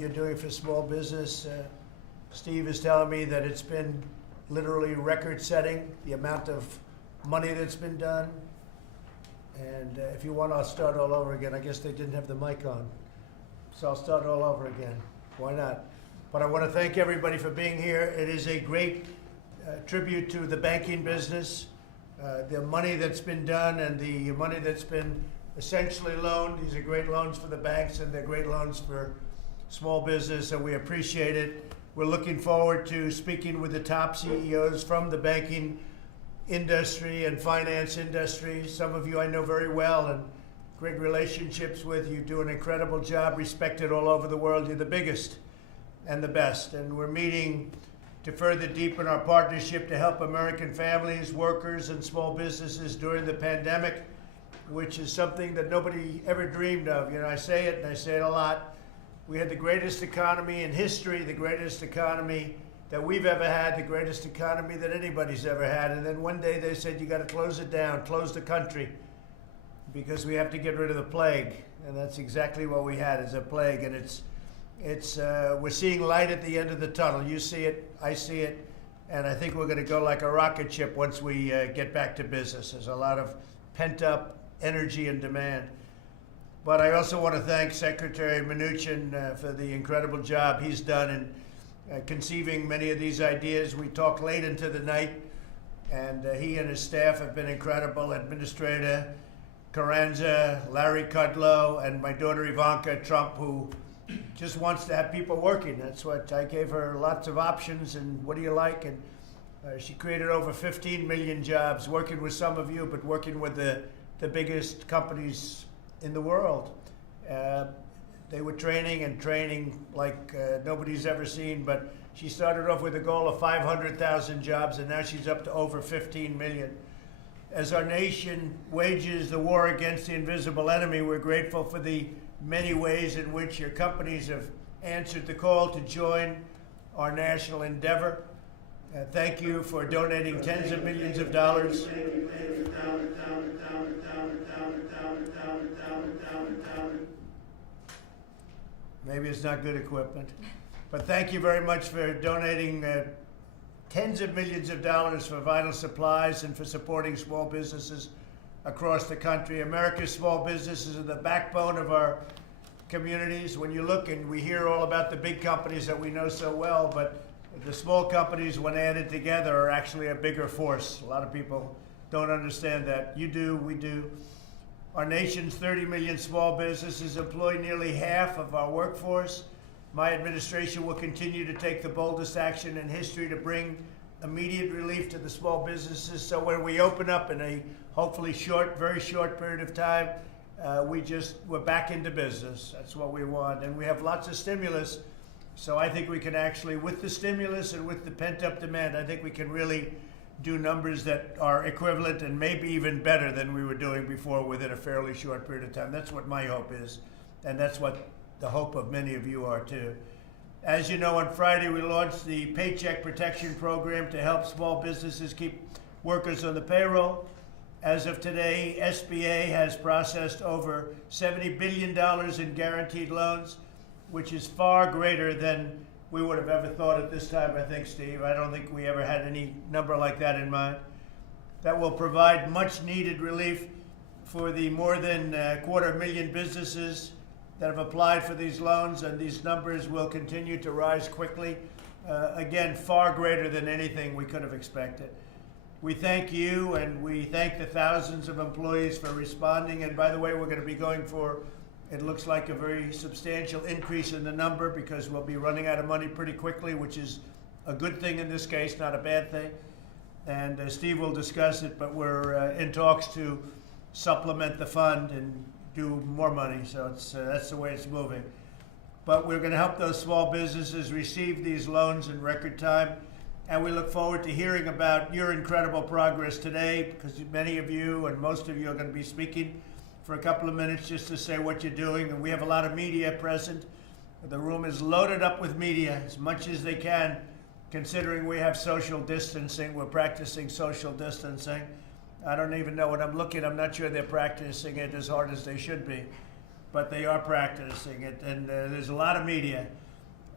you're doing for small business. Steve is telling me that it's been literally record-setting, the amount of money that's been done. And if you want, I'll start all over again. I guess they didn't have the mic on. So I'll start all over again. Why not? But I want to thank everybody for being here. It is a great tribute to the banking business. The money that's been done and the money that's been essentially loaned. These are great loans for the banks and they're great loans for small business, and we appreciate it. We're looking forward to speaking with the top CEOs from the banking industry and finance industry. Some of you I know very well and great relationships with. You do an incredible job, respected all over the world. You're the biggest and the best. And we're meeting to further deepen our partnership to help American families, workers, and small businesses during the pandemic, which is something that nobody ever dreamed of. You know, I say it and I say it a lot. We had the greatest economy in history, the greatest economy that we've ever had, the greatest economy that anybody's ever had. And then one day they said, you got to close it down, close the country, because we have to get rid of the plague. And that's exactly what we had, is a plague. And we're seeing light at the end of the tunnel. You see it, I see it, and I think we're going to go like a rocket ship once we get back to business. There's a lot of pent-up energy and demand. But I also want to thank Secretary Mnuchin for the incredible job he's done in conceiving many of these ideas. We talked late into the night, and he and his staff have been incredible. Administrator Carranza, Larry Kudlow, and my daughter Ivanka Trump, who just wants to have people working. That's what I gave her, lots of options, and what do you like? And she created over 15 million jobs, working with some of you, but working with the biggest companies in the world. They were training like nobody's ever seen, but she started off with a goal of 500,000 jobs, and now she's up to over 15 million. As our nation wages the war against the invisible enemy, we're grateful for the many ways in which your companies have answered the call to join our national endeavor. Thank you for donating tens of millions of dollars. Maybe it's not good equipment, but thank you very much for donating tens of millions of dollars for vital supplies and for supporting small businesses across the country. America's small businesses are the backbone of our communities. When you look, and we hear all about the big companies that we know so well, but the small companies, when added together, are actually a bigger force. A lot of people don't understand that. You do, we do. Our nation's 30 million small businesses employ nearly half of our workforce. My administration will continue to take the boldest action in history to bring immediate relief to the small businesses. So when we open up in a hopefully very short period of time, we're back into business. That's what we want. And we have lots of stimulus. So I think we can actually, with the stimulus and with the pent-up demand, I think we can really do numbers that are equivalent and maybe even better than we were doing before within a fairly short period of time. That's what my hope is. And that's what the hope of many of you are too. As you know, on Friday we launched the Paycheck Protection Program to help small businesses keep workers on the payroll. As of today, SBA has processed over $70 billion in guaranteed loans, which is far greater than we would have ever thought at this time, I think, Steve. I don't think we ever had any number like that in mind. That will provide much needed relief for the more than 250,000 businesses that have applied for these loans, and these numbers will continue to rise quickly. Again, far greater than anything we could have expected. We thank you, and we thank the thousands of employees for responding. And by the way, we're going to be going for, it looks like, a very substantial increase in the number, because we'll be running out of money pretty quickly, which is a good thing in this case, not a bad thing. And Steve will discuss it, but we're in talks to supplement the fund and do more money. So that's the way it's moving. But we're going to help those small businesses receive these loans in record time. And we look forward to hearing about your incredible progress today, because many of you and most of you are going to be speaking for a couple of minutes just to say what you're doing. And we have a lot of media present. The room is loaded up with media, as much as they can, considering we have social distancing. We're practicing social distancing. I don't even know what I'm looking. I'm not sure they're practicing it as hard as they should be, but they are practicing it. And there's a lot of media.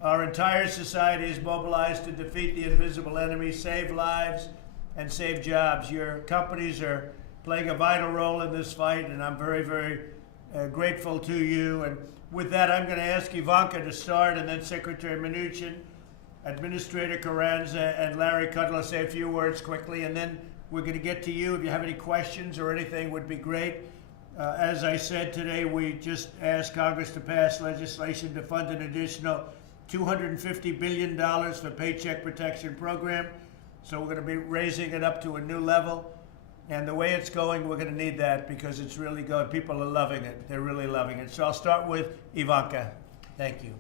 Our entire society is mobilized to defeat the invisible enemy, save lives, and save jobs. Your companies are playing a vital role in this fight, and I'm very, very grateful to you. And with that, I'm going to ask Ivanka to start, and then Secretary Mnuchin, Administrator Carranza, and Larry Kudlow say a few words quickly, and then we're going to get to you. If you have any questions or anything, would be great. As I said today, we just asked Congress to pass legislation to fund an additional $250 billion for Paycheck Protection Program. So we're going to be raising it up to a new level. And the way it's going, we're going to need that because it's really good. People are loving it. They're really loving it. So I'll start with Ivanka. Thank you.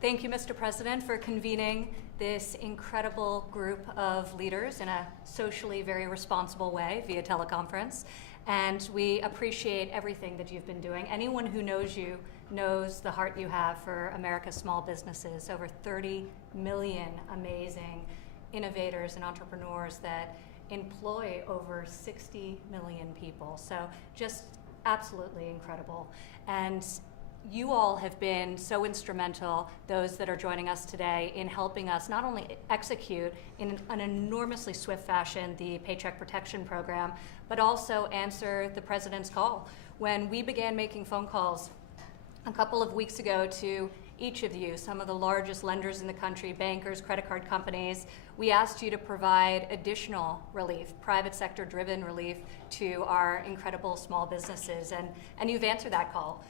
Thank you, Mr. President, for convening this incredible group of leaders in a socially very responsible way via teleconference. And we appreciate everything that you've been doing. Anyone who knows you knows the heart you have for America's small businesses. Over 30 million amazing innovators and entrepreneurs that employ over 60 million people. So just absolutely incredible. And you all have been so instrumental, those that are joining us today, in helping us not only execute in an enormously swift fashion the Paycheck Protection Program, but also answer the President's call. When we began making phone calls a couple of weeks ago to each of you, some of the largest lenders in the country, bankers, credit card companies, we asked you to provide additional relief, private sector driven relief to our incredible small businesses, and you've answered that call.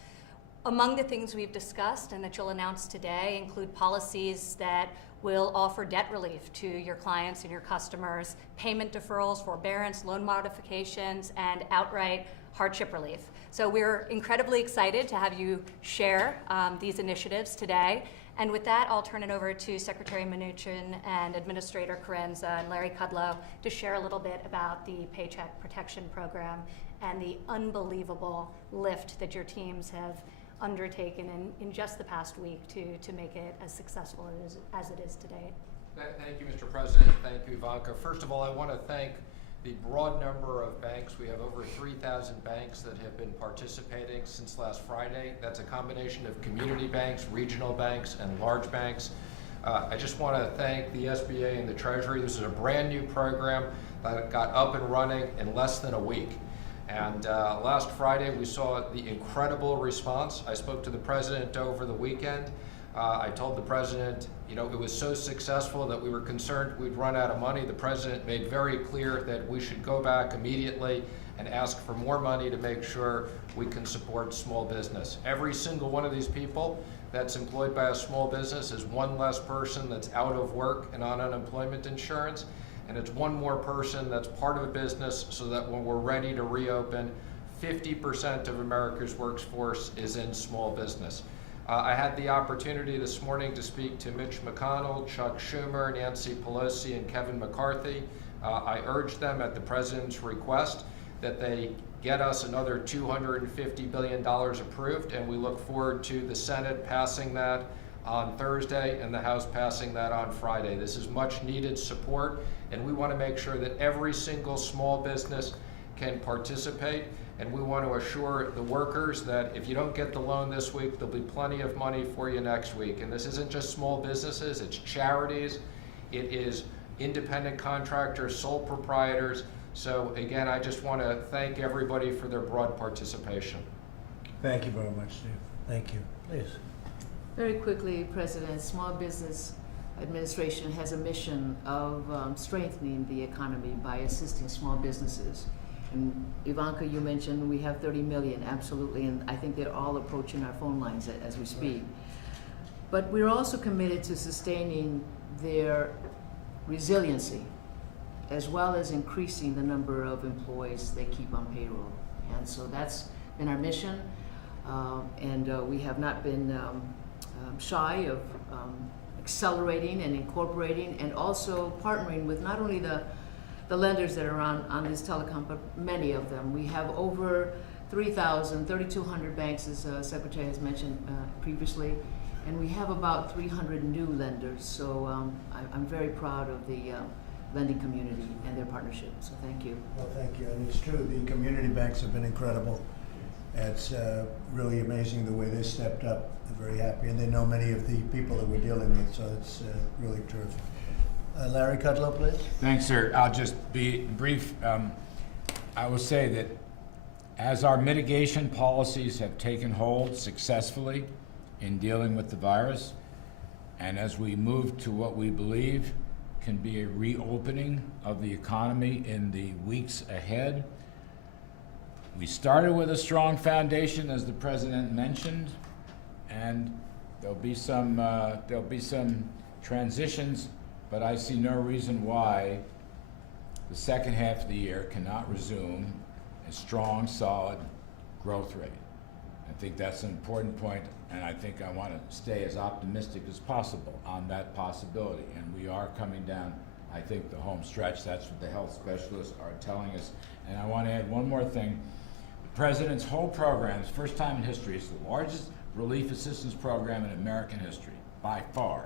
Among the things we've discussed and that you'll announce today include policies that will offer debt relief to your clients and your customers, payment deferrals, forbearance, loan modifications, and outright hardship relief. So we're incredibly excited to have you share these initiatives today. And with that, I'll turn it over to Secretary Mnuchin and Administrator Carranza and Larry Kudlow to share a little bit about the Paycheck Protection Program and the unbelievable lift that your teams have undertaken in just the past week to make it as successful as it is today. Thank you, Mr. President. Thank you, Ivanka. First of all, I want to thank the broad number of banks. We have over 3,000 banks that have been participating since last Friday. That's a combination of community banks, regional banks, and large banks. I just want to thank the SBA and the Treasury. This is a brand new program that got up and running in less than a week. And last Friday, we saw the incredible response. I spoke to the President over the weekend. I told the President, it was so successful that we were concerned we'd run out of money. The President made very clear that we should go back immediately and ask for more money to make sure we can support small business. Every single one of these people that's employed by a small business is one less person that's out of work and on unemployment insurance. And it's one more person that's part of a business so that when we're ready to reopen, 50% of America's workforce is in small business. I had the opportunity this morning to speak to Mitch McConnell, Chuck Schumer, Nancy Pelosi, and Kevin McCarthy. I urged them at the President's request that they get us another $250 billion approved, and we look forward to the Senate passing that on Thursday and the House passing that on Friday. This is much needed support, and we want to make sure that every single small business can participate, and we want to assure the workers that if you don't get the loan this week, there'll be plenty of money for you next week. And this isn't just small businesses, it's charities, it is independent contractors, sole proprietors. So again, I just want to thank everybody for their broad participation. Thank you very much, Steve. Thank you. Please. Very quickly, President, Small Business Administration has a mission of strengthening the economy by assisting small businesses. And Ivanka, you mentioned we have 30 million, absolutely, and I think they're all approaching our phone lines as we speak. But we're also committed to sustaining their resiliency, as well as increasing the number of employees they keep on payroll. And so that's been our mission, and we have not been shy of accelerating and incorporating and also partnering with not only the lenders that are on this telecom, but many of them. We have over 3,200 banks, as Secretary has mentioned previously, and we have about 300 new lenders. So I'm very proud of the lending community and their partnership. So thank you. Well, thank you. And it's true, the community banks have been incredible. It's really amazing the way they stepped up very happy, and they know many of the people that we're dealing with, so it's really terrific. Larry Kudlow, please. Thanks, sir. I'll just be brief. I will say that as our mitigation policies have taken hold successfully in dealing with the virus, and as we move to what we believe can be a reopening of the economy in the weeks ahead, we started with a strong foundation, as the president mentioned, and there'll be some transitions, but I see no reason why the second half of the year cannot resume a strong, solid growth rate. I think that's an important point, and I think I want to stay as optimistic as possible on that possibility. And we are coming down, I think, the home stretch. That's what the health specialists are telling us. And I want to add one more thing. The president's whole program, is first time in history, it's the largest relief assistance program in American history, by far.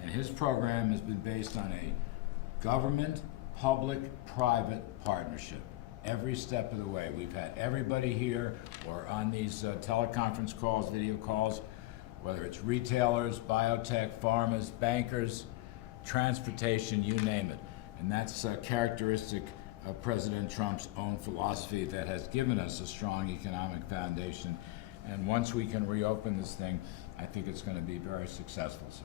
And his program has been based on a government, public-private partnership. Every step of the way. We've had everybody here or on these teleconference calls, video calls, whether it's retailers, biotech, pharmas, bankers, transportation, you name it. And that's characteristic of President Trump's own philosophy that has given us a strong economic foundation. And once we can reopen this thing, I think it's going to be very successful, sir.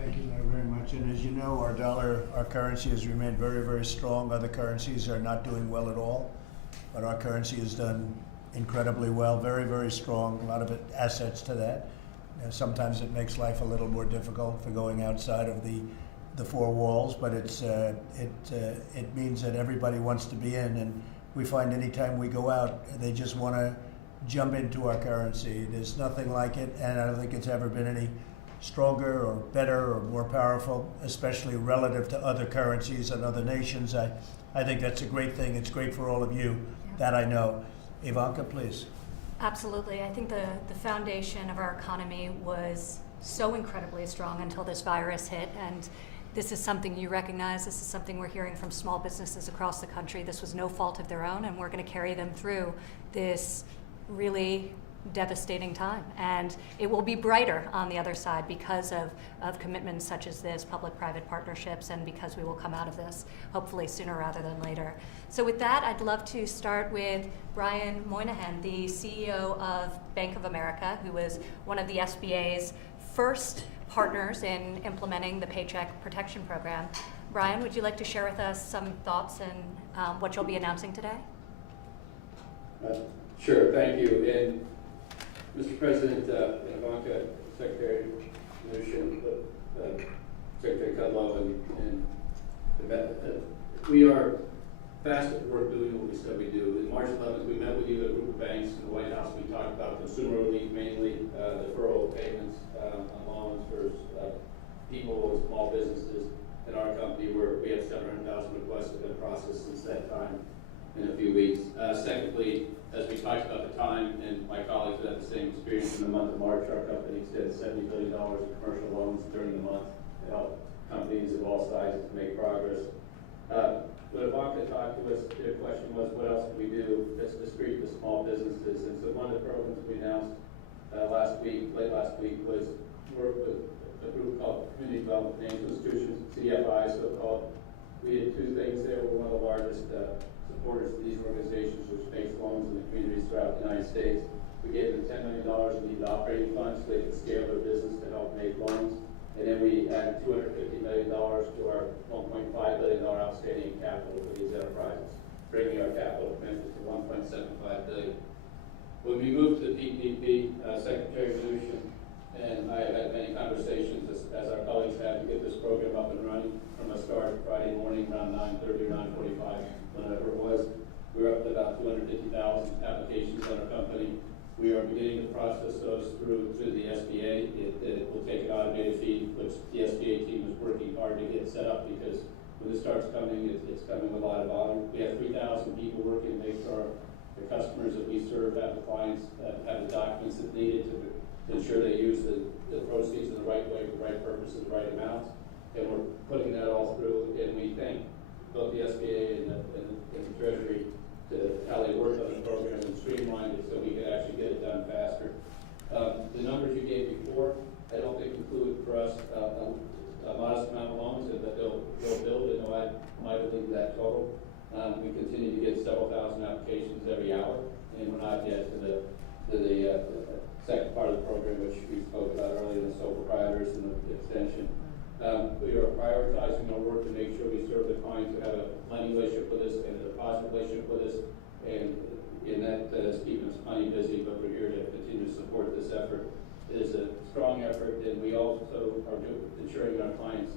Thank you very much. And as you know, our dollar, our currency has remained very, very strong. Other currencies are not doing well at all, but our currency has done incredibly well, very, very strong. A lot of assets to that. Sometimes it makes life a little more difficult for going outside of the four walls, but it means that everybody wants to be in, and we find anytime we go out, they just want to jump into our currency. There's nothing like it, and I don't think it's ever been any stronger or better or more powerful, especially relative to other currencies and other nations. I think that's a great thing. It's great for all of you. Yeah. That I know. Ivanka, please. Absolutely. I think the foundation of our economy was so incredibly strong until this virus hit, and this is something you recognize. This is something we're hearing from small businesses across the country. This was no fault of their own, and we're going to carry them through this really devastating time. And it will be brighter on the other side because of commitments such as this, public-private partnerships, and because we will come out of this hopefully sooner rather than later. So with that, I'd love to start with Brian Moynihan, the CEO of Bank of America, who was one of the SBA's first partners in implementing the Paycheck Protection Program. Brian, would you like to share with us some thoughts and what you'll be announcing today? Sure, thank you. And Mr. President, Ivanka, Secretary Mnuchin, Secretary Kudlow, and we are fast at work doing what we said we do. In March 11th, we met with you at a group of banks in the White House. We talked about consumer relief, mainly deferral of payments on loans for people and small businesses. In our company, we have 700,000 requests that have been processed since that time in a few weeks. Secondly, as we talked about the time, and my colleagues had the same experience in the month of March, our company extended $70 billion in commercial loans during the month to help companies of all sizes make progress. When Ivanka talked to us, their question was, what else can we do that's discreet to small businesses? And so one of the programs we announced late last week, was work with a group called Community Development Financial Institutions, CDFI, so-called. We did two things there. We're one of the largest supporters of these organizations which makes loans in the communities throughout the United States. We gave them $10 million in needed operating funds so they could scale their business to help make loans. And then we added $250 million to our $1.5 billion outstanding capital for these enterprises, bringing our capital commitment to $1.75 billion. When we moved to the PPP, Secretary Mnuchin and I have had many conversations, as our colleagues have, to get this program up and running from a start Friday morning around 9:30 or 9:45, whenever it was. We were up to about 250,000 applications on our company. We are beginning to process those through the SBA. It will take an automated fee, which the SBA team is working hard to get set up, because when this starts coming, it's coming with a lot of volume. We have 3,000 people working to make sure the customers that we serve, have the clients, have the documents that needed to ensure they use the proceeds in the right way, for the right purposes, the right amounts. And we're putting that all through, and we thank both the SBA and the Treasury to how they worked on the program and streamlined it so we could actually get it done faster. The numbers you gave before, I don't think include for us a modest amount of loans that they'll build, and I believe that total. We continue to get several thousand applications every hour, and we're not yet to the second part of the program, which we spoke about earlier, the sole proprietors and the extension. We are prioritizing our work to make sure we serve the clients who have a lending relationship with us and a deposit relationship with us, and that is keeping us plenty busy, but we're here to continue to support this effort. It is a strong effort, and we also are ensuring our clients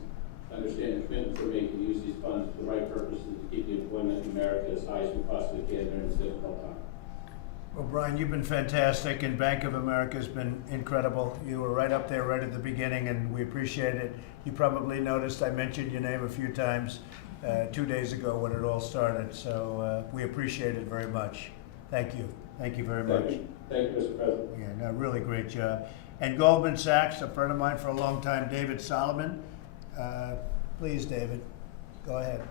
understand the commitment we're making to use these funds for the right purposes to keep the employment in America as high as we possibly can during this difficult time. Well, Brian, you've been fantastic, and Bank of America has been incredible. You were right up there right at the beginning, and we appreciate it. You probably noticed I mentioned your name a few times 2 days ago when it all started, so we appreciate it very much. Thank you. Thank you very much. Thank you, Mr. President. Yeah, no, really great job. And Goldman Sachs, a friend of mine for a long time, David Solomon. Please, David, go ahead.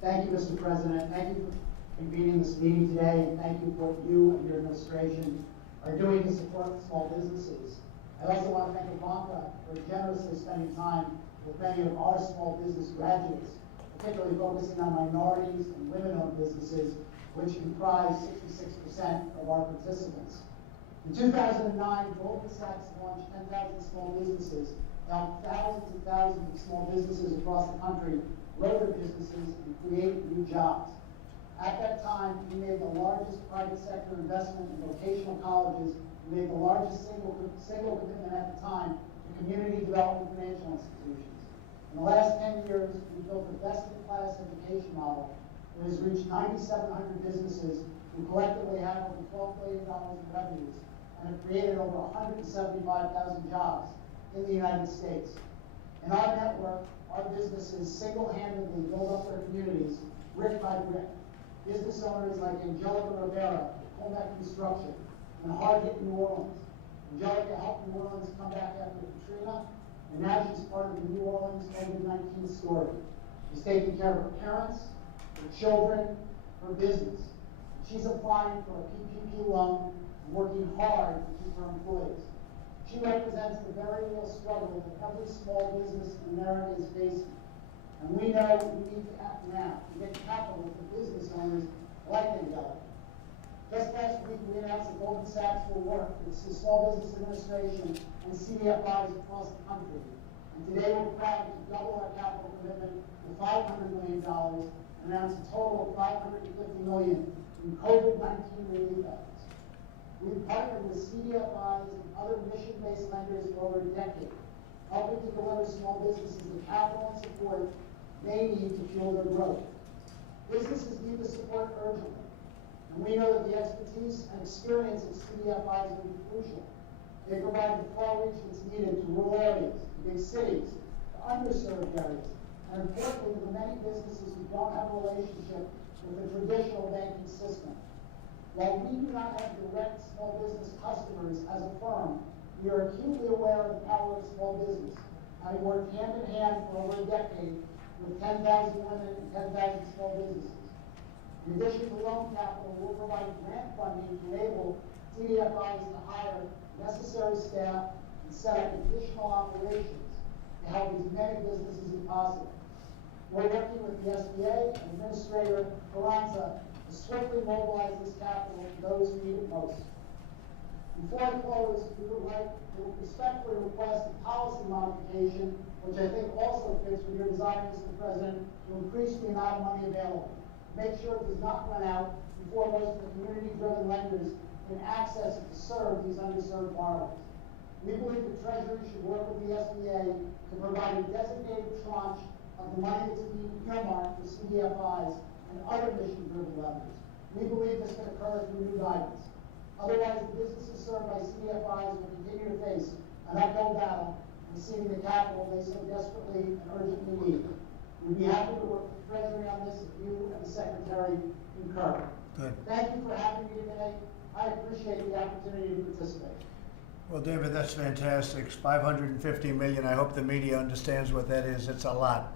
Thank you, Mr. President. Thank you for convening this meeting today, and thank you for what you and your administration are doing to support small businesses. I also want to thank Ivanka for generously spending time with many of our small business graduates, particularly focusing on minorities and women-owned businesses, which comprise 66% of our participants. In 2009, Goldman Sachs launched 10,000 small businesses, helped thousands and thousands of small businesses across the country grow their businesses and create new jobs. At that time, we made the largest private sector investment in vocational colleges. We made the largest single commitment at the time to community development financial institutions. In the last 10 years, we built a best-in-class education model that has reached 9,700 businesses who collectively have over $12 billion in revenues and have created over 175,000 jobs in the United States. In our network, our businesses single-handedly build up their communities brick by brick. Business owners like Angelica Rivera, Colbeck Construction, and hard-hit New Orleans. Angelica helped New Orleans come back after Katrina, and now she's part of the New Orleans COVID-19 story. She's taking care of her parents, her children, her business. She's applying for a PPP loan and working hard to keep her employees. She represents the very real struggle that every small business in America is facing. And we know we need to act now to get capital for business owners like Angelica. Just last week, we announced that Goldman Sachs will work with the Small Business Administration and CDFIs across the country. And today, we're proud to double our capital commitment to $500 million and announce a total of $550 million in COVID-19 relief efforts. We've partnered with CDFIs and other mission-based lenders for over a decade, helping to deliver small businesses the capital and support they need to fuel their growth. Businesses need the support urgently, and we know that the expertise and experience of CDFIs will be crucial. They provide the far reach that's needed to rural areas, to big cities, to underserved areas, and importantly to the many businesses who don't have a relationship with the traditional banking system. While we do not have direct small business customers as a firm, we are acutely aware of the power of small business, having worked hand in hand for over a decade with 10,000 women and 10,000 small businesses. In addition to loan capital, we'll provide grant funding to enable CDFIs to hire necessary staff and set up additional operations to help as many businesses as possible. We're working with the SBA and Administrator Ivanka to swiftly mobilize this capital to those who need it most. Before I close, we would like to respectfully request a policy modification, which I think also fits with your desire, Mr. President, to increase the amount of money available. Make sure it does not run out before most of the community-driven lenders can access it to serve these underserved borrowers. We believe the Treasury should work with the SBA to provide a designated tranche of the money that's being earmarked for CDFIs and other mission-driven lenders. We believe this can occur through new guidance. Otherwise, the businesses served by CDFIs will continue to face an uphill battle receiving the capital they so desperately and urgently need. We'd be happy to work with the Treasury on this if you and the Secretary concur. Good. Thank you for having me today. I appreciate the opportunity to participate. Well, David, that's fantastic. $550 million. I hope the media understands what that is. It's a lot.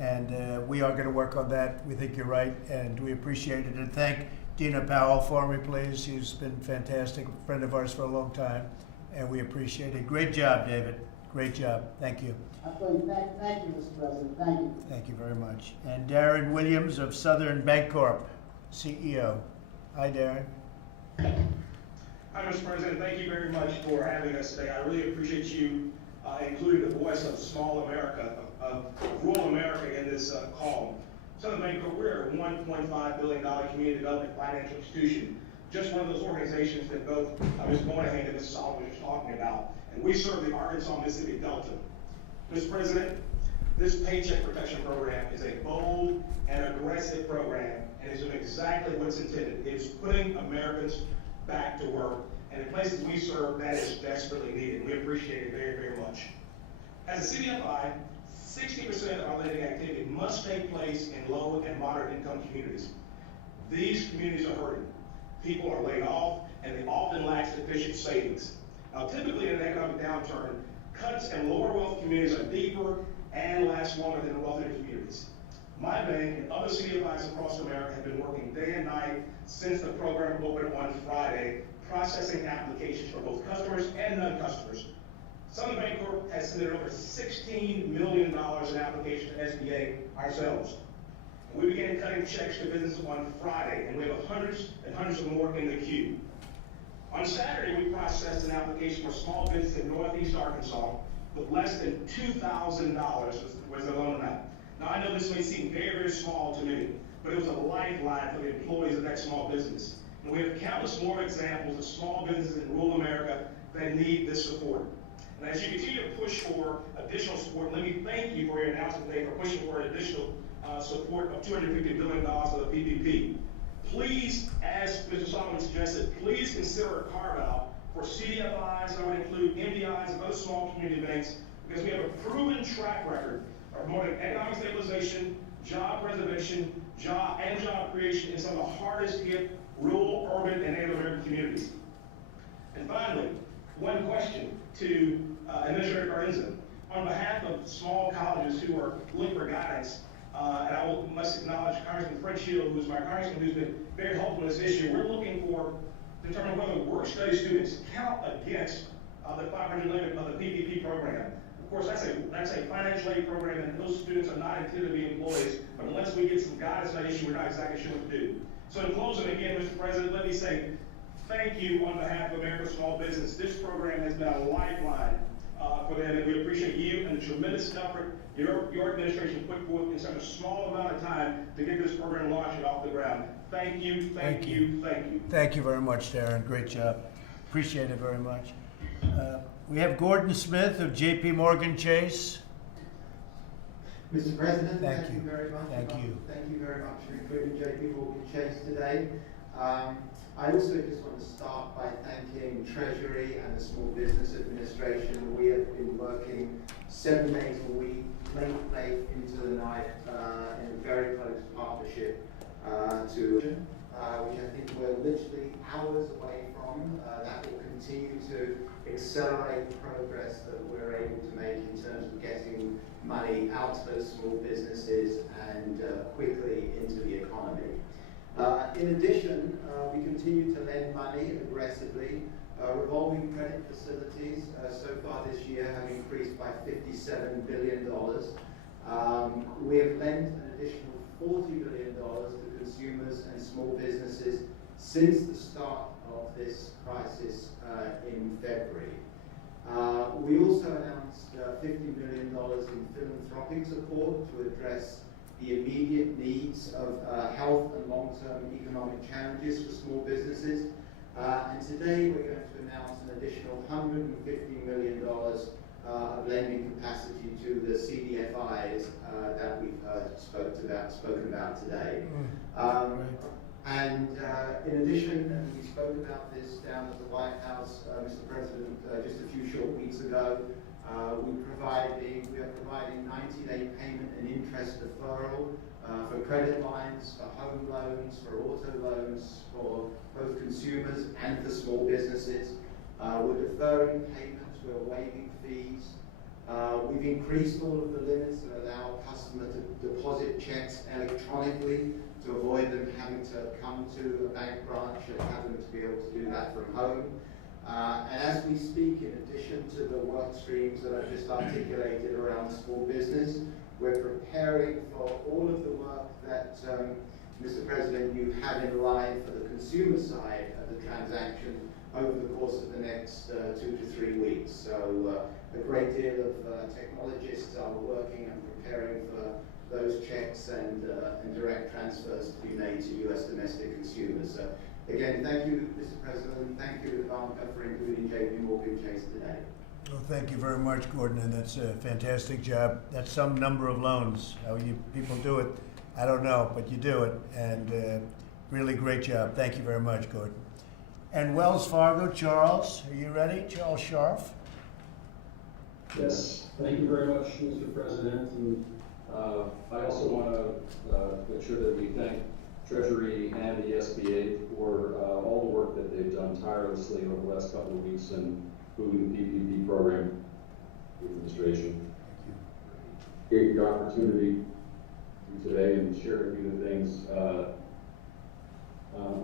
And we are going to work on that. We think you're right, and we appreciate it. And thank Dina Powell for me, please. She's been fantastic, a friend of ours for a long time, and we appreciate it. Great job, David. Great job. Thank you. Absolutely. Thank you, Mr. President. Thank you. Thank you very much. And Darren Williams of Southern Bancorp, CEO. Hi, Darren. Hi, Mr. President. Thank you very much for having us today. I really appreciate you including the voice of small America, of rural America in this call. Southern Bancorp, we're a $1.5 billion community development financial institution, just one of those organizations that both Ms. Moynihan and Ms. Solomon were just talking about. And we serve the Arkansas Mississippi Delta. Mr. President, this Paycheck Protection Program is a bold and aggressive program, and is doing exactly what it's intended. It's putting Americans back to work, and in places we serve, that is desperately needed. We appreciate it very, very much. As a CDFI, 60% of our lending activity must take place in low and moderate income communities. These communities are hurting. People are laid off, and they often lack sufficient savings. Now, typically in an economic downturn, cuts in lower wealth communities are deeper and last longer than the wealthier communities. My bank and other CDFIs across America have been working day and night since the program opened on Friday, processing applications for both customers and non-customers. Southern Bancorp has submitted over $16 million in applications to SBA ourselves. We began cutting checks to businesses on Friday, and we have hundreds and hundreds of more in the queue. On Saturday, we processed an application for small business in Northeast Arkansas with less than $2,000 was the loan amount. Now, I know this may seem very, very small to many, but it was a lifeline for the employees of that small business. And we have countless more examples of small businesses in rural America that need this support. And as you continue to push for additional support, let me thank you for your announcement today for pushing for additional support of $250 billion of the PPP. Please, as Mr. Solomon suggested, please consider a carve-out for CDFIs that would include MDIs and other small community banks, because we have a proven track record of promoting economic stabilization, job preservation, job creation in some of the hardest hit rural, urban, and Native American communities. And finally, one question to Administrator Carenza. On behalf of small colleges who are looking for guidance, and I must acknowledge Congressman Fred Shield, who's my congressman, who's been very helpful in this issue. We're looking for determine whether work-study students count against the $500 million of the PPP program. Of course, that's a financial aid program, and those students are not intended to be employees. But unless we get some guidance on that issue, we're not exactly sure what to do. So in closing, again, Mr. President, let me say thank you on behalf of America's small business. This program has been a lifeline for them, and we appreciate you and the tremendous effort your administration put forth in such a small amount of time to get this program launched and off the ground. Thank you, thank you, thank you. Thank you very much, Darren. Great job. Appreciate it very much. We have Gordon Smith of J.P. Morgan Chase. Mr. President, Thank you very much. Thank you. Thank you very much for including J.P. Morgan Chase today. I also just want to start by thanking Treasury and the Small Business Administration. We have been working 7 days a week, late into the night, in a very close partnership which I think we're literally hours away from. That will continue to accelerate the progress that we're able to make in terms of getting money out to those small businesses and quickly into the economy. In addition, we continue to lend money aggressively. Revolving credit facilities so far this year have increased by $57 billion. We have lent an additional $40 billion to consumers and small businesses since the start of this crisis in February. We also announced $50 million in philanthropic support to address the immediate needs of health and long-term economic challenges for small businesses. And today we're going to announce an additional $150 million of lending capacity to the CDFIs that we've spoken about today. And in addition, and we spoke about this down at the White House, Mr. President, just a few short weeks ago, we are providing 90-day payment and interest deferral for credit lines, for home loans, for auto loans, for both consumers and for small businesses. We're deferring payments, we're waiving fees. We've increased all of the limits that allow a customer to deposit checks electronically to avoid them having to come to a bank branch and have them to be able to do that from home. And as we speak, in addition to the work streams that I've just articulated around small business, we're preparing for all of the work that, Mr. President, you have in line for the consumer side of the transaction over the course of the next 2 to 3 weeks. So a great deal of technologists are working and preparing for those checks and direct transfers to be made to U.S. domestic consumers. So again, thank you, Mr. President. Thank you, Ivanka, for including JP Morgan Chase today. Well, thank you very much, Gordon, and that's a fantastic job. That's some number of loans. How you people do it, I don't know, but you do it, and really great job. Thank you very much, Gordon. And Wells Fargo, Charles, are you ready? Charles Scharf. Yes, thank you very much, Mr. President. And I also want to make sure that we thank Treasury and the SBA for all the work that they've done tirelessly over the last couple of weeks in moving the PPP program administration. Gave you the opportunity today and sharing with you the things.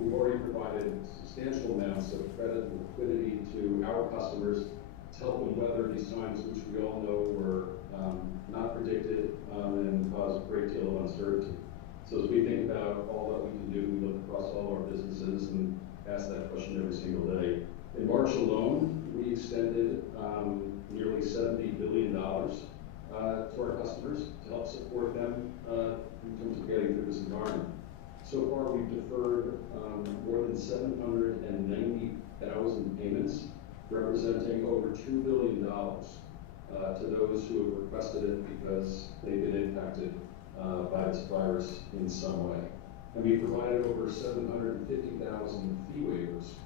We've already provided substantial amounts of credit and liquidity to our customers to help them weather these times, which we all know were not predicted and caused a great deal of uncertainty. So as we think about all that we can do, we look across all our businesses and ask that question every single day. In March alone, we extended nearly $70 billion to our customers to help support them in terms of getting through this environment. So far, we've deferred more than 790,000 payments, representing over $2 billion to those who have requested it because they've been impacted by this virus in some way. And we provided over 750,000 fee waivers.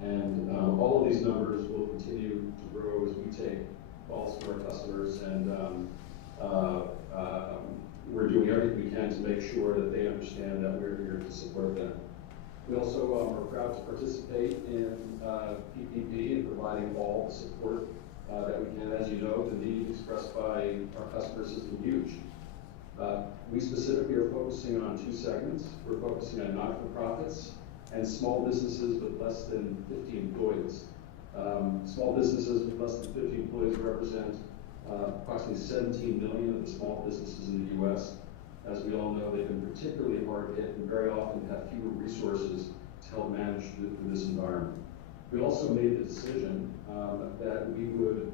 And all of these numbers will continue to grow as we take calls from our customers, and we're doing everything we can to make sure that they understand that we're here to support them. We also are proud to participate in PPP and providing all the support that we can. As you know, the need expressed by our customers has been huge. We specifically are focusing on 2 segments. We're focusing on not-for-profits and small businesses with less than 50 employees. Small businesses with less than 50 employees represent approximately 17 million of the small businesses in the U.S. As we all know, they've been particularly hard hit and very often have fewer resources to help manage through this environment. We also made the decision that we would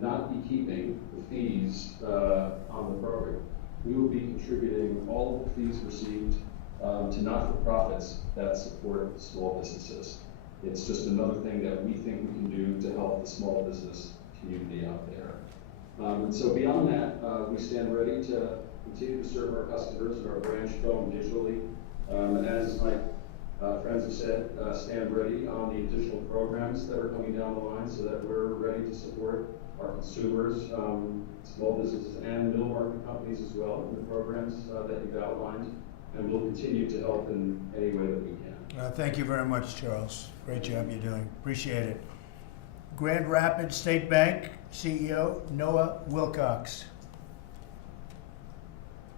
not be keeping the fees on the program. We will be contributing all of the fees received to not-for-profits that support small businesses. It's just another thing that we think we can do to help the small business community out there. And so beyond that, we stand ready to continue to serve our customers and our branch going digitally. And as my friends have said, stand ready on the additional programs that are coming down the line so that we're ready to support our consumers, small businesses, and middle market companies as well in the programs that you've outlined. And we'll continue to help in any way that we can. Thank you very much, Charles. Great job you're doing. Appreciate it. Grand Rapids State Bank CEO Noah Wilcox.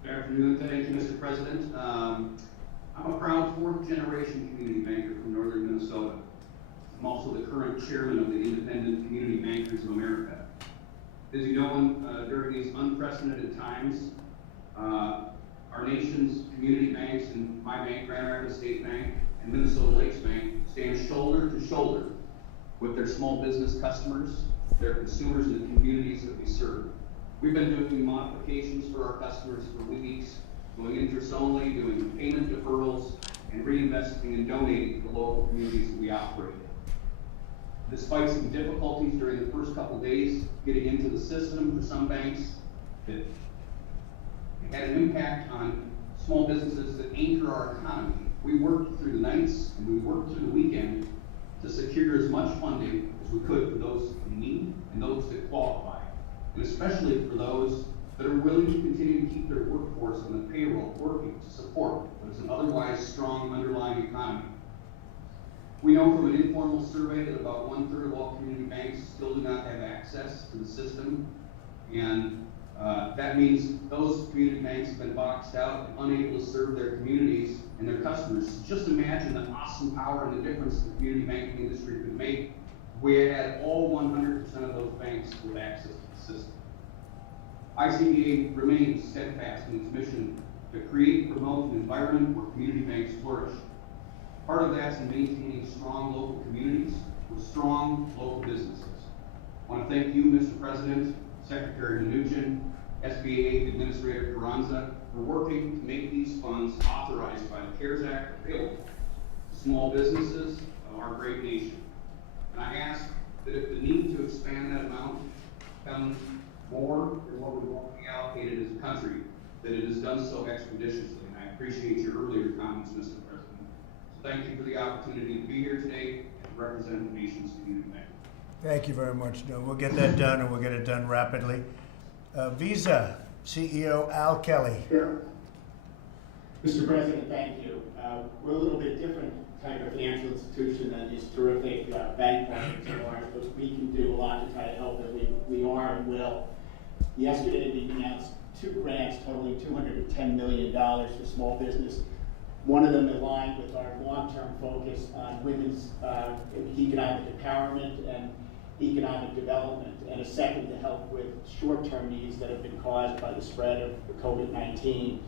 Good afternoon. Thank you, Mr. President. I'm a proud 4th-generation community banker from northern Minnesota. I'm also the current chairman of the Independent Community Bankers of America. As you know, during these unprecedented times, our nation's community banks and my bank, Grand Rapids State Bank, and Minnesota Lakes Bank stand shoulder to shoulder with their small business customers, their consumers, and the communities that we serve. We've been doing modifications for our customers for weeks, doing interest only, doing payment deferrals, and reinvesting and donating to the local communities that we operate in. Despite some difficulties during the first couple days getting into the system for some banks, it had an impact on small businesses that anchor our economy. We worked through the nights and we worked through the weekend to secure as much funding as we could for those in need and those that qualify, and especially for those that are willing to continue to keep their workforce on the payroll working to support what is an otherwise strong underlying economy. We know from an informal survey that about 1/3 of all community banks still do not have access to the system, and That means those community banks have been boxed out and unable to serve their communities and their customers. Just imagine the awesome power and the difference the community banking industry could make if we had all 100% of those banks with access to the system. ICBA remains steadfast in its mission to create and promote an environment where community banks flourish. Part of that's in maintaining strong local communities with strong local businesses. I want to thank you, Mr. President, Secretary Mnuchin, SBA Administrator Carranza, for working to make these funds authorized by the CARES Act available to small businesses of our great nation. And I ask that if the need to expand that amount becomes more than what we've already allocated as a country, that it is done so expeditiously. And I appreciate your earlier comments, Mr. President. So thank you for the opportunity to be here today and to represent the nation's community bank. Thank you very much. No, we'll get that done, and we'll get it done rapidly. Visa CEO Al Kelly. Sure. Mr. President, thank you. We're a little bit different type of financial institution than these terrific bank partners of ours, but we can do a lot to try to help it. We are and will. Yesterday, we announced 2 grants totaling $210 million for small business. One of them aligned with our long-term focus on women's economic empowerment and economic development, and a second to help with short-term needs that have been caused by the spread of COVID-19.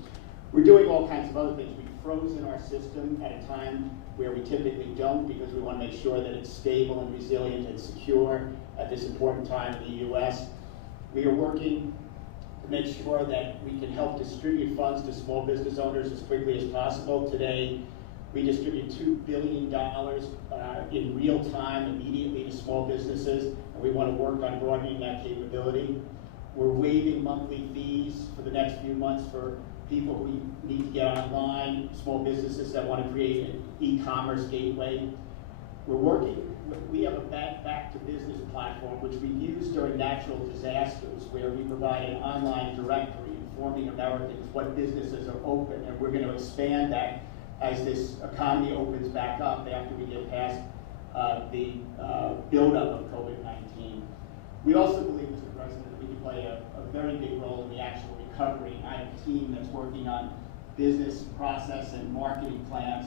We're doing all kinds of other things. We've frozen our system at a time where we typically don't, because we want to make sure that it's stable and resilient and secure at this important time in the U.S. We are working to make sure that we can help distribute funds to small business owners as quickly as possible. Today, we distribute $2 billion in real time immediately to small businesses, and we want to work on broadening that capability. We're waiving monthly fees for the next few months for people who need to get online, small businesses that want to create an e-commerce gateway. We have a back to business platform which we use during natural disasters, where we provide an online directory informing Americans what businesses are open, and we're going to expand that as this economy opens back up after we get past the buildup of COVID-19. We also believe, Mr. President, that we can play a very big role in the actual recovery. I have a team that's working on business process and marketing plans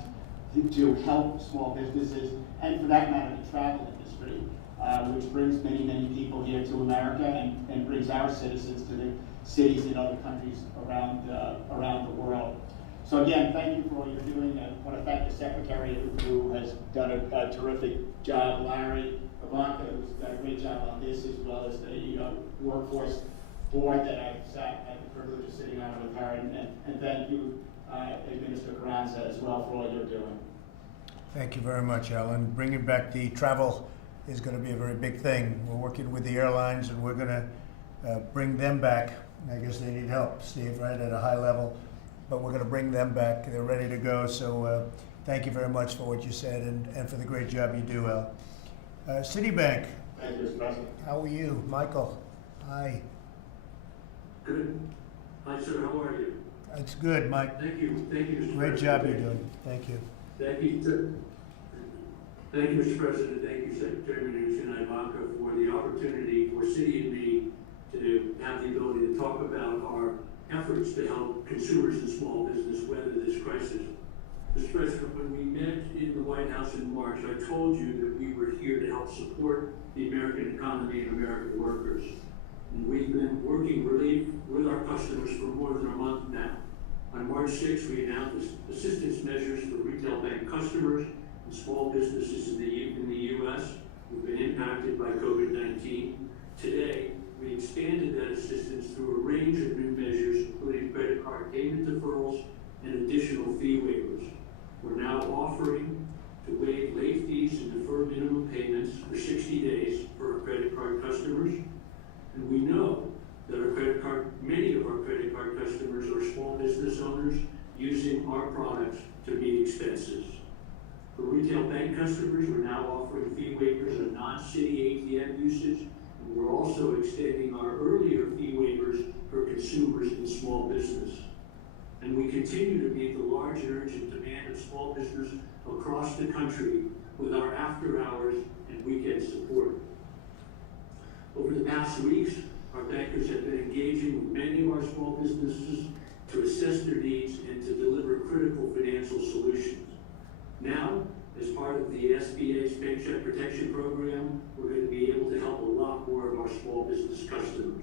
to help small businesses, and for that matter, the travel industry, which brings many, many people here to America and brings our citizens to the cities in other countries around the world. So again, thank you for all you're doing. I want to thank the Secretary who has done a terrific job, Larry, Ivanka, who's done a great job on this, as well as the workforce board that I've had the privilege of sitting on with her, and thank you, Minister Carranza, as well, for all you're doing. Thank you very much, Alan. Bringing back the travel is going to be a very big thing. We're working with the airlines, and we're going to bring them back. I guess they need help, Steve, right, at a high level. But we're going to bring them back. They're ready to go. So thank you very much for what you said and for the great job you do, Al. Citibank. Thank you, Mr. President. How are you? Michael. Hi. Good. Hi, sir. How are you? It's good, Mike. Thank you. Thank you, Mr. Great President. job you're doing. Thank you. Thank you, sir. Thank you, Mr. President. Thank you, Secretary Mnuchin and Ivanka, for the opportunity for Citi and me to have the ability to talk about our efforts to help consumers and small business weather this crisis. Mr. President, when we met in the White House in March, I told you that we were here to help support the American economy and American workers. And we've been working relief with our customers for more than a month now. On March 6th, we announced assistance measures for retail bank customers and small businesses in the U.S. who've been impacted by COVID-19. Today, we expanded that assistance through a range of new measures, including credit card payment deferrals and additional fee waivers. We're now offering to waive late fees and defer minimum payments for 60 days for our credit card customers. And we know that many of our credit card customers are small business owners using our products to meet expenses. For retail bank customers, we're now offering fee waivers on non-Citi ATM usage. We're also extending our earlier fee waivers for consumers and small business. And we continue to meet the large and urgent demand of small business across the country with our after-hours and weekend support. Over the past weeks, our bankers have been engaging with many of our small businesses to assess their needs and to deliver critical financial solutions. Now, as part of the SBA's Paycheck Protection Program, we're going to be able to help a lot more of our small business customers.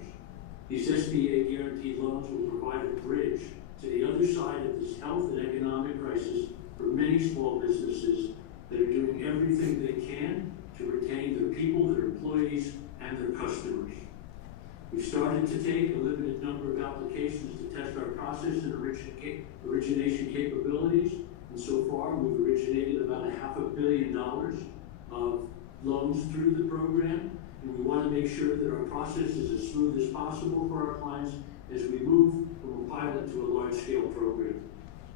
These SBA guaranteed loans will provide a bridge to the other side of this health and economic crisis for many small businesses that are doing everything they can to retain their people, their employees, and their customers. We've started to take a limited number of applications to test our process and origination capabilities, and so far we've originated about $500 million of loans through the program, and we want to make sure that our process is as smooth as possible for our clients as we move from a pilot to a large-scale program.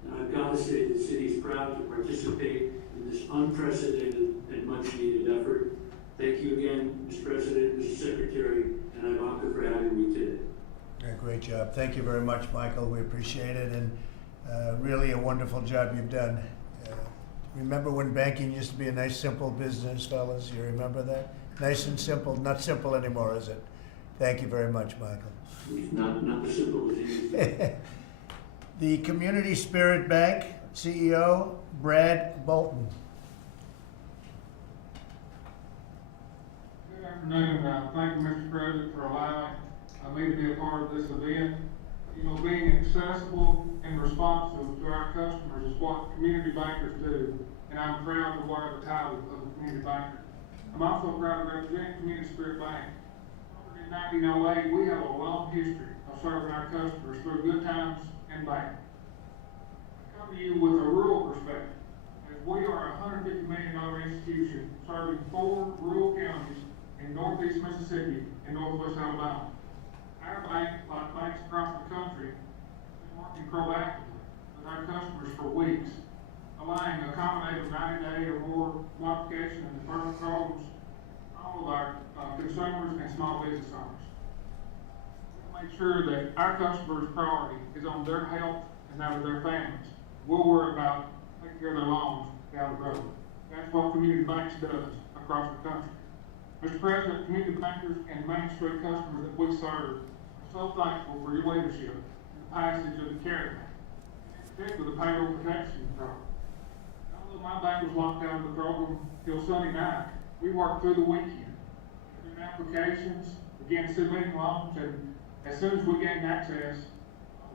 And I've got to say the city is proud to participate in this unprecedented and much-needed effort. Thank you again, Mr. President, Mr. Secretary, and Ivanka for having me today. Yeah, great job. Thank you very much, Michael. We appreciate it, and really a wonderful job you've done. Remember when banking used to be a nice, simple business, fellas? You remember that? Nice and simple. Not simple anymore, is it? Thank you very much, Michael. Not as simple as it used to be. The Community Spirit Bank CEO, Brad Bolton. Good afternoon. Thank you, Mr. President, for allowing me to be a part of this event. You know, being accessible and responsive to our customers is what community bankers do, and I'm proud to wear the title of a community banker. I'm also proud to represent Community Spirit Bank. In 1908, we have a long history of serving our customers through good times and bad. I come to you with a rural perspective, as we are a $150 million institution serving 4 rural counties in northeast Mississippi and northwest Alabama. Our bank, like banks across the country, has been working proactively with our customers for weeks, allowing a accommodative 90-day or more modification and deferment programs all of our consumers and small business owners. We'll make sure that our customers' priority is on their health and that of their families. We'll worry about taking care of their loans down the road. That's what Community Banks does across the country. Mr. President, community bankers and Main Street customers that we serve are so thankful for your leadership and the passage of the CARES Act, in particular the payroll protection program. Although my bank was locked out of the program till Sunday night, we worked through the weekend, doing applications, began submitting loans, and as soon as we gained access,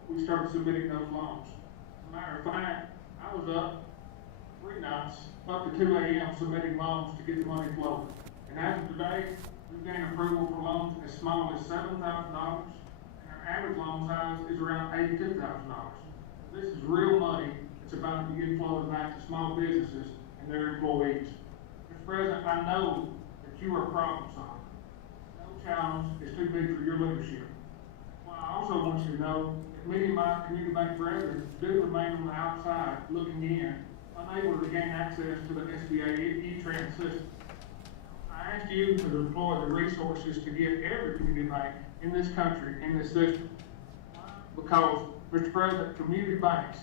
we started submitting those loans. As a matter of fact, I was up 3 nights, up to 2 a.m. submitting loans to get the money flowing. And as of today, we've gained approval for loans as small as $7,000, and our average loan size is around $82,000. This is real money that's about to get flowing back to small businesses and their employees. Mr. President, I know that you are a problem solver. No challenge is too big for your leadership. Well, I also want you to know that many of my community bank brethren do remain on the outside looking in, unable to gain access to the SBA e-trans system. I ask you to deploy the resources to get every community bank in this country in this system. Because, Mr. President, community banks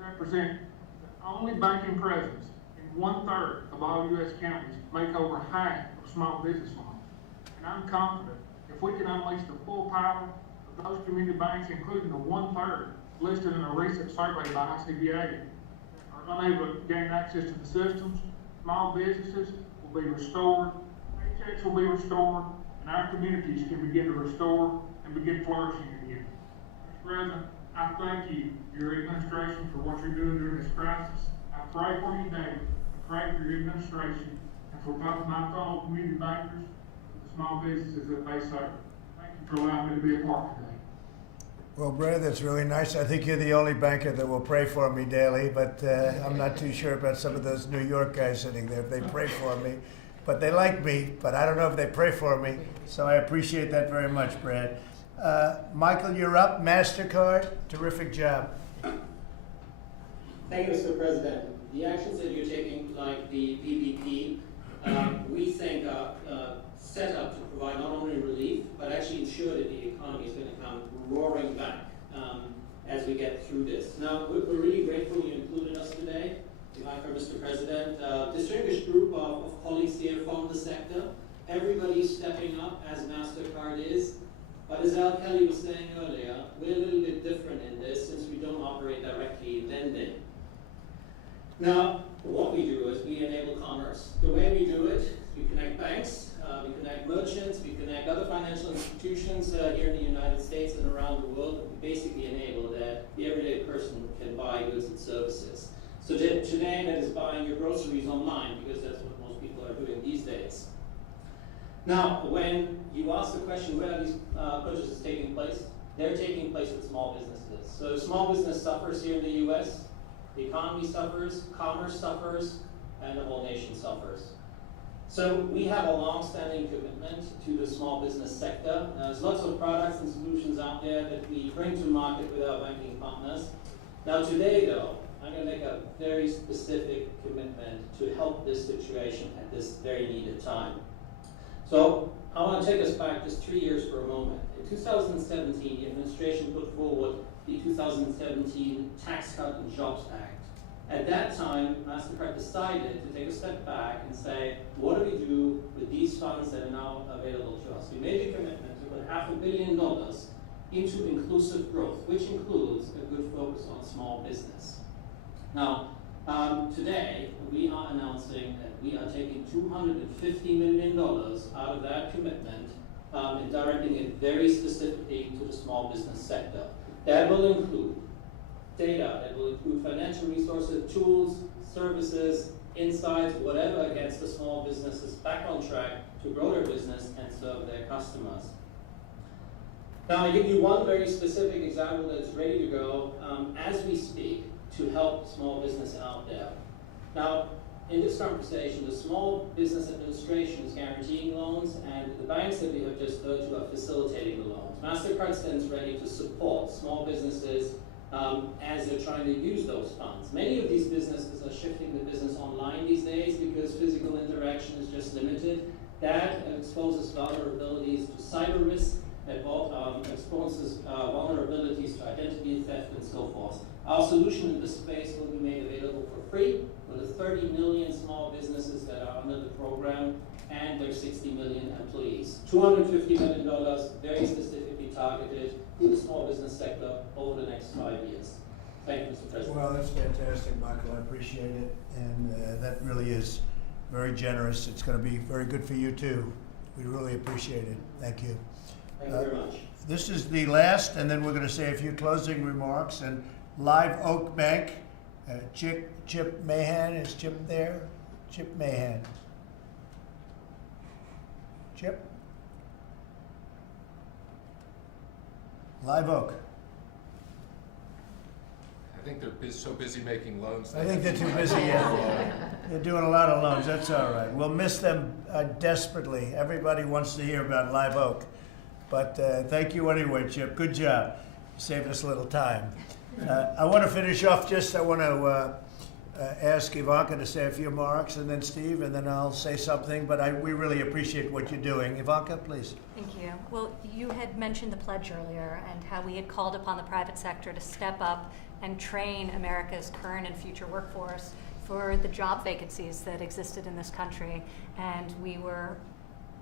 represent the only banking presence in 1/3 of all U.S. counties, make over half of small business loans. And I'm confident if we can unleash the full power of those community banks, including the 1/3 listed in a recent survey by ICBA, that are unable to gain access to the systems, small businesses will be restored, paychecks will be restored, and our communities can begin to restore and begin flourishing again. Mr. President, I thank you, your administration, for what you're doing during this crisis. I pray for you daily. I pray for your administration and for both my fellow community bankers and the small businesses that they serve. Thank you for allowing me to be a part today. Well, Brad, that's really nice. I think you're the only banker that will pray for me daily, but I'm not too sure about some of those New York guys sitting there. If they pray for me, but they like me, but I don't know if they pray for me. So I appreciate that very much, Brad. Michael, you're up. MasterCard, terrific job. Thank you, Mr. President. The actions that you're taking, like the PPP, we think are set up to provide not only relief, but actually ensure that the economy is going to come roaring back as we get through this. Now, we're really grateful you included us today. Ivanka, Mr. President, distinguished group of colleagues here from the sector. Everybody's stepping up as MasterCard is. But as Al Kelly was saying earlier, we're a little bit different in this since we don't operate directly lending. Now, what we do is we enable commerce. The way we do it, we connect banks, we connect merchants, we connect other financial institutions here in the United States and around the world. We basically enable that the everyday person can buy goods and services. So today, that is buying your groceries online, because that's what most people are doing these days. Now, when you ask the question, where are these purchases taking place? They're taking place with small businesses. So small business suffers here in the US, the economy suffers, commerce suffers, and the whole nation suffers. So we have a long-standing commitment to the small business sector. There's lots of products and solutions out there that we bring to market with our banking partners. Now today, though, I'm going to make a very specific commitment to help this situation at this very needed time. So I want to take us back just 3 years for a moment. In 2017, the administration put forward the 2017 Tax Cut and Jobs Act. At that time, MasterCard decided to take a step back and say, what do we do with these funds that are now available to us? We made a commitment to put $500 million into inclusive growth, which includes a good focus on small business. Now, today, we are announcing that we are taking $250 million out of that commitment and directing it very specifically to the small business sector. That will include data, that will include financial resources, tools, services, insights, whatever gets the small businesses back on track to grow their business and serve their customers. Now, I give you one very specific example that's ready to go as we speak to help small business out there. Now, in this conversation, the Small Business Administration is guaranteeing loans, and the banks that we have just heard to are facilitating the loans. MasterCard stands ready to support small businesses as they're trying to use those funds. Many of these businesses are shifting the business online these days because physical interaction is just limited. That exposes vulnerabilities to cyber risk, that exposes vulnerabilities to identity theft and so forth. Our solution in this space will be made available for free for the 30 million small businesses that are under the program and their 60 million employees. $250 million, very specifically targeted to the small business sector over the next 5 years. Thank you, Mr. President. Well, that's fantastic, Michael. I appreciate it. And that really is very generous. It's going to be very good for you, too. We really appreciate it. Thank you. Thank you very much. This is the last, and then we're going to say a few closing remarks. And Live Oak Bank, Chip Mahan. Is Chip there? Chip Mahan. Chip? Live Oak. I think they're so busy making loans. I think they're too busy. Yeah. They're doing a lot of loans. That's all right. We'll miss them desperately. Everybody wants to hear about Live Oak. But thank you anyway, Chip. Good job. You saved us a little time. I want to finish off I want to ask Ivanka to say a few remarks, and then Steve, and then I'll say something. But we really appreciate what you're doing. Ivanka, please. Thank you. Well, you had mentioned the pledge earlier and how we had called upon the private sector to step up and train America's current and future workforce for the job vacancies that existed in this country. And we were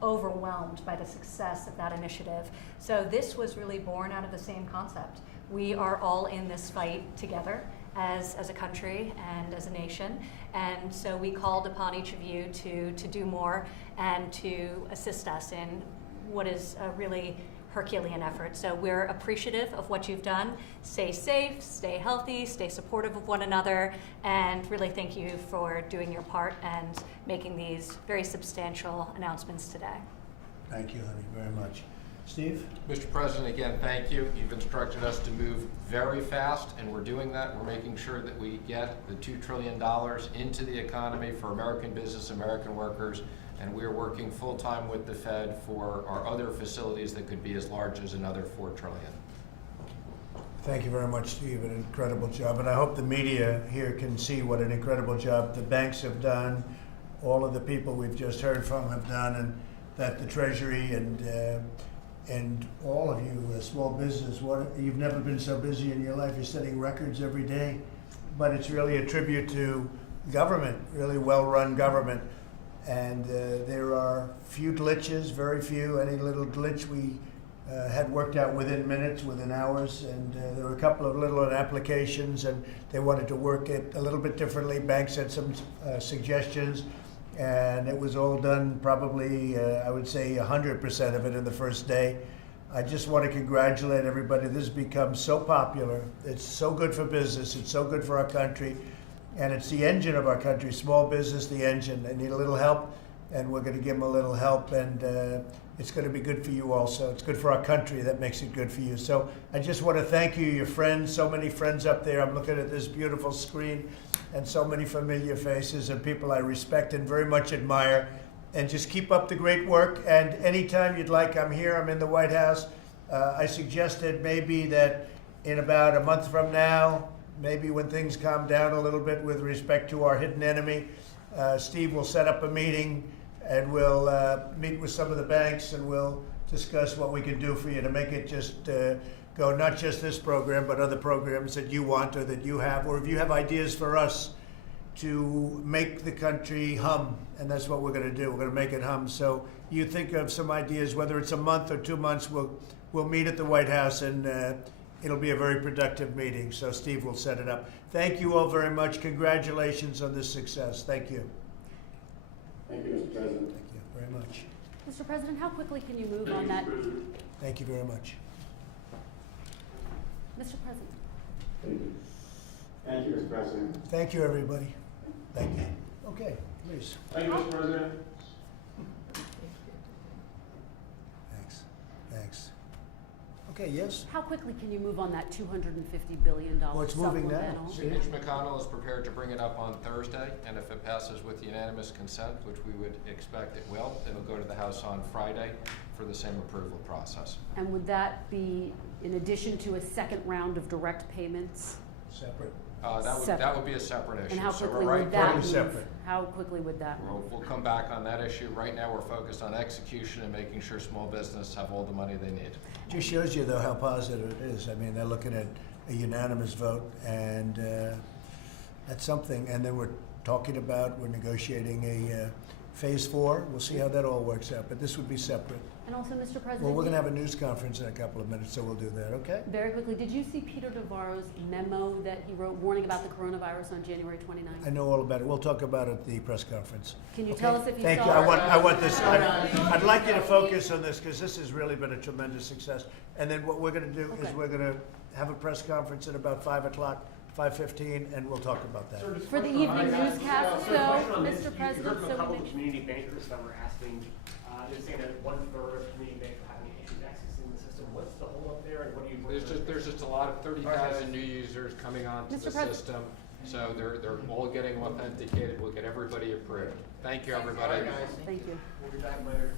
overwhelmed by the success of that initiative. So this was really born out of the same concept. We are all in this fight together as a country and as a nation. And so we called upon each of you to do more and to assist us in what is a really Herculean effort. So we're appreciative of what you've done. Stay safe, stay healthy, stay supportive of one another, and really thank you for doing your part and making these very substantial announcements today. Thank you, honey, very much. Steve? Mr. President, again, thank you. You've instructed us to move very fast, and we're doing that. We're making sure that we get the $2 trillion into the economy for American business, American workers, and we're working full-time with the Fed for our other facilities that could be as large as another $4 trillion. Thank you very much, Steve. An incredible job. And I hope the media here can see what an incredible job the banks have done, all of the people we've just heard from have done, and that the Treasury and all of you, small business, you've never been so busy in your life. You're setting records every day. But it's really a tribute to government, really well-run government. And there are few glitches, very few. Any little glitch we had worked out within minutes, within hours, and there were a couple of little applications, and they wanted to work it a little bit differently. Banks had some suggestions, and it was all done probably, I would say 100% of it in the first day. I just want to congratulate everybody. This has become so popular. It's so good for business. It's so good for our country. And it's the engine of our country, small business, the engine. They need a little help, and we're going to give them a little help. And it's going to be good for you also. It's good for our country. That makes it good for you. So I just want to thank you, your friends, so many friends up there. I'm looking at this beautiful screen and so many familiar faces and people I respect and very much admire. And just keep up the great work. And anytime you'd like, I'm here. I'm in the White House. I suggested maybe that in about a month from now, maybe when things calm down a little bit with respect to our hidden enemy, Steve will set up a meeting and we'll meet with some of the banks and we'll discuss what we can do for you to make it just go not just this program, but other programs that you want or that you have, or if you have ideas for us to make the country hum, and that's what we're going to do. We're going to make it hum. So you think of some ideas, whether it's a month or 2 months, we'll meet at the White House, and it'll be a very productive meeting. So Steve will set it up. Thank you all very much. Congratulations on this success. Thank you. Thank you, Mr. President. Thank you very much. Mr. President, how quickly can you move on that? Thank you very much. Mr. President. Thank you. Thank you, Mr. President. Thank you, everybody. Thank you. Okay, please. Thank you, Mr. President. Thanks. Thanks. Okay, yes? How quickly can you move on that $250 billion Well, it's moving now. supplemental? Mitch McConnell is prepared to bring it up on Thursday, and if it passes with unanimous consent, which we would expect it will, it'll go to the House on Friday for the same approval process. And would that be in addition to a second round of direct payments? Separate. That would be a separate issue. And how So we're quickly right would that Totally move? separate. How quickly would that move? We'll come back on that issue. Right now, we're focused on execution and making sure small business have all the money they need. Just shows you, though, how positive it is. I mean, they're looking at a unanimous vote, and that's something. And then we're negotiating a phase 4. We'll see how that all works out. But this would be separate. And also, Mr. President. Well, we're going to have a news conference in a couple of minutes, so we'll do that, okay? Very quickly, did you see Peter Navarro's memo that he wrote warning about the coronavirus on January 29th? I know all about it. We'll talk about it at the press conference. Can you Okay? tell us if you Thank saw you. it? I want this. I'd like you to focus on this because this has really been a tremendous success. And then what we're going to do is Okay. we're going to have a press conference at about 5 o'clock, 5:15, and we'll talk about that. For the evening newscast, though, Mr. President, You heard from a so couple we of community bankers that were asking, they're saying that 1/3 of community banks are having issues accessing the system. What's the hold up there, and what do you? There's just a lot of 30,000 new users coming onto the Mr. President. system, so they're all getting authenticated. We'll get everybody approved. Thank you, everybody. All right, guys. Thank you. We'll be back later.